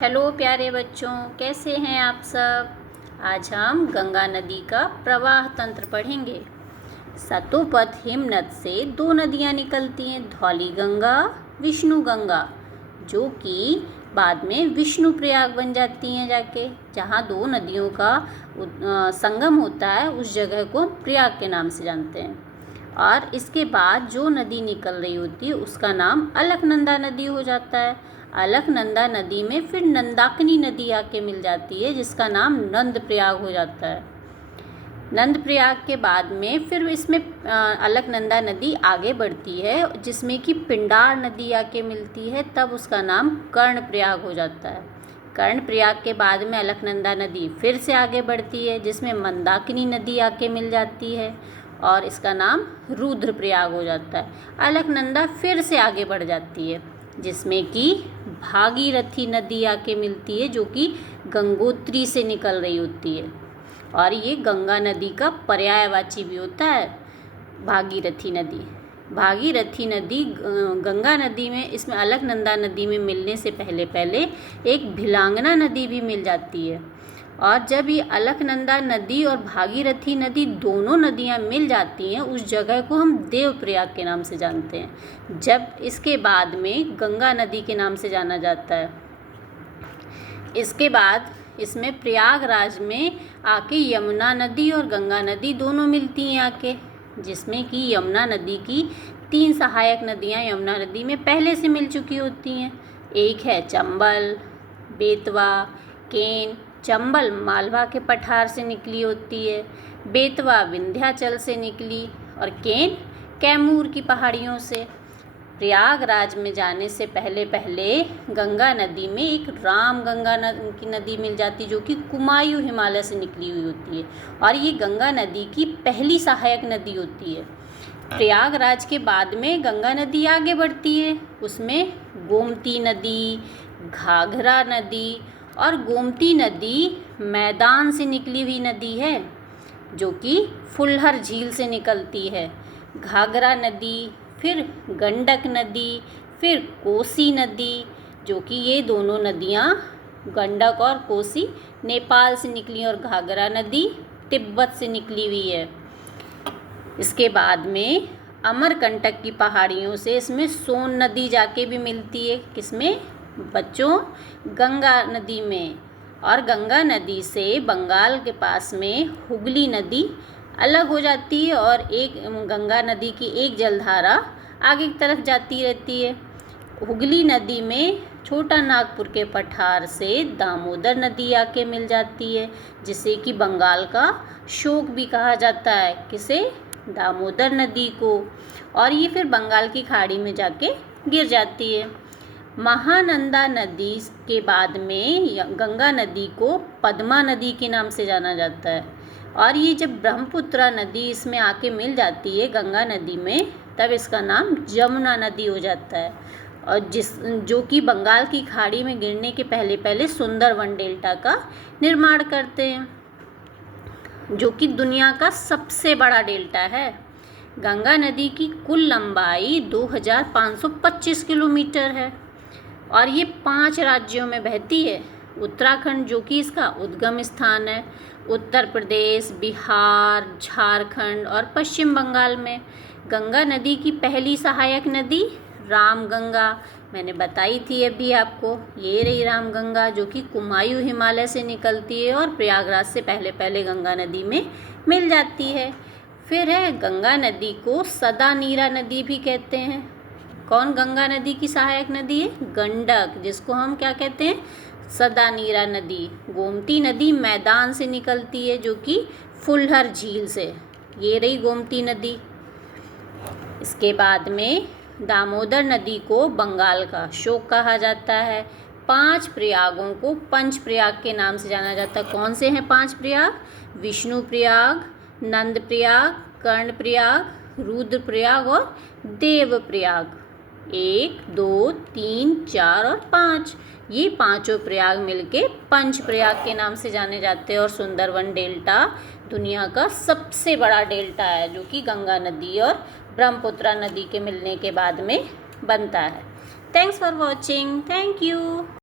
Hello प्यारे बच्चों, कैसे हैं आप सब। आज हम गंगा नदी का प्रवाह तंत्र पढ़ेंगे। सतोपथ हिमनद से दो नदियां निकलती हैं, धौली गंगा, विष्णु गंगा, जो कि बाद में विष्णु प्रयाग बन जाती हैं जाके। जहाँ दो नदियों का संगम होता है उस जगह को प्रयाग के नाम से जानते हैं। और इसके बाद जो नदी निकल रही होती है उसका नाम अलकनंदा नदी हो जाता है। अलकनंदा नदी में फिर नंदाकिनी नदी आके मिल जाती है जिसका नाम नंद प्रयाग हो जाता है। नंद प्रयाग के बाद में फिर इसमें अलकनंदा नदी आगे बढ़ती है जिसमें कि पिंडार नदी आके मिलती है, तब उसका नाम कर्ण प्रयाग हो जाता है। कर्ण प्रयाग के बाद में अलकनंदा नदी फिर से आगे बढ़ती है जिसमें मंदाकिनी नदी आके मिल जाती है और इसका नाम रुद्र प्रयाग हो जाता है। अलकनंदा फिर से आगे बढ़ जाती है जिसमें कि भागीरथी नदी आके मिलती है जो कि गंगोत्री से निकल रही होती है और ये गंगा नदी का पर्यायवाची भी होता है। भागीरथी नदी गंगा नदी में, इसमें अलकनंदा नदी में मिलने से पहले एक भिलांगना नदी भी मिल जाती है। और जब ये अलकनंदा नदी और भागीरथी नदी दोनों नदियां मिल जाती हैं उस जगह को हम देवप्रयाग के नाम से जानते हैं, जब इसके बाद में गंगा नदी के नाम से जाना जाता है। इसके बाद इसमें प्रयागराज में आके यमुना नदी और गंगा नदी दोनों मिलती हैं आके, जिसमें कि यमुना नदी की 3 सहायक नदियां यमुना नदी में पहले से मिल चुकी होती हैं। एक है चंबल, बेतवा, केन। चंबल मालवा के पठार से निकली होती है, बेतवा विंध्याचल से निकली और केन कैमूर की पहाड़ियों से। प्रयागराज में जाने से पहले गंगा नदी में एक राम गंगा की नदी मिल जाती जो कि कुमायूं हिमालय से निकली हुई होती है और ये गंगा नदी की पहली सहायक नदी होती है। प्रयागराज के बाद में गंगा नदी आगे बढ़ती है, उसमें गोमती नदी, घाघरा नदी और गोमती नदी मैदान से निकली हुई नदी है जो कि फुलहर झील से निकलती है। घाघरा नदी, फिर गंडक नदी, फिर कोसी नदी, जो कि ये दोनों नदियाँ गंडक और कोसी नेपाल से निकली और घाघरा नदी तिब्बत से निकली हुई है। इसके बाद में अमरकंटक की पहाड़ियों से इसमें सोन नदी जाके भी मिलती है। किसमें बच्चों? गंगा नदी में। और गंगा नदी से बंगाल के पास में हुगली नदी अलग हो जाती है और एक गंगा नदी की एक जलधारा आगे की तरफ जाती रहती है। हुगली नदी में छोटा नागपुर के पठार से दामोदर नदी आके मिल जाती है जिसे कि बंगाल का शोक भी कहा जाता है। किसे? दामोदर नदी को। और ये फिर बंगाल की खाड़ी में जाके गिर जाती है। महानंदा नदी के बाद में गंगा नदी को पद्मा नदी के नाम से जाना जाता है और ये जब ब्रह्मपुत्रा नदी इसमें आके मिल जाती है गंगा नदी में, तब इसका नाम जमुना नदी हो जाता है और जो कि बंगाल की खाड़ी में गिरने के पहले सुंदरवन डेल्टा का निर्माण करते हैं, जो कि दुनिया का सबसे बड़ा डेल्टा है। गंगा नदी की कुल लंबाई 2525 किलोमीटर है और ये 5 राज्यों में बहती है। उत्तराखंड जो कि इसका उद्गम स्थान है, उत्तर प्रदेश, बिहार, झारखंड और पश्चिम बंगाल में। गंगा नदी की पहली सहायक नदी रामगंगा, मैंने बताई थी अभी आपको, ये रही रामगंगा जो कि कुमायूं हिमालय से निकलती है और प्रयागराज से पहले गंगा नदी में मिल जाती है। फिर है गंगा नदी को सदा नीरा नदी भी कहते हैं। कौन गंगा नदी की सहायक नदी है? गंडक, जिसको हम क्या कहते हैं? सदा नीरा नदी। गोमती नदी मैदान से निकलती है जो कि फुलहर झील से, ये रही गोमती नदी। इसके बाद में दामोदर नदी को बंगाल का शोक कहा जाता है। 5 प्रयागों को पंच प्रयाग के नाम से जाना जाता है। कौन से हैं 5 प्रयाग? विष्णु प्रयाग, नंद प्रयाग, कर्ण प्रयाग, रुद्र प्रयाग और देव प्रयाग। 1, 2, 3, 4 और 5, ये पांचों प्रयाग मिलके पंच प्रयाग के नाम से जाने जाते हैं और सुंदरवन डेल्टा दुनिया का सबसे बड़ा डेल्टा है जो कि गंगा नदी और ब्रह्मपुत्रा नदी के मिलने के बाद में बनता है। Thanks for watching. Thank you.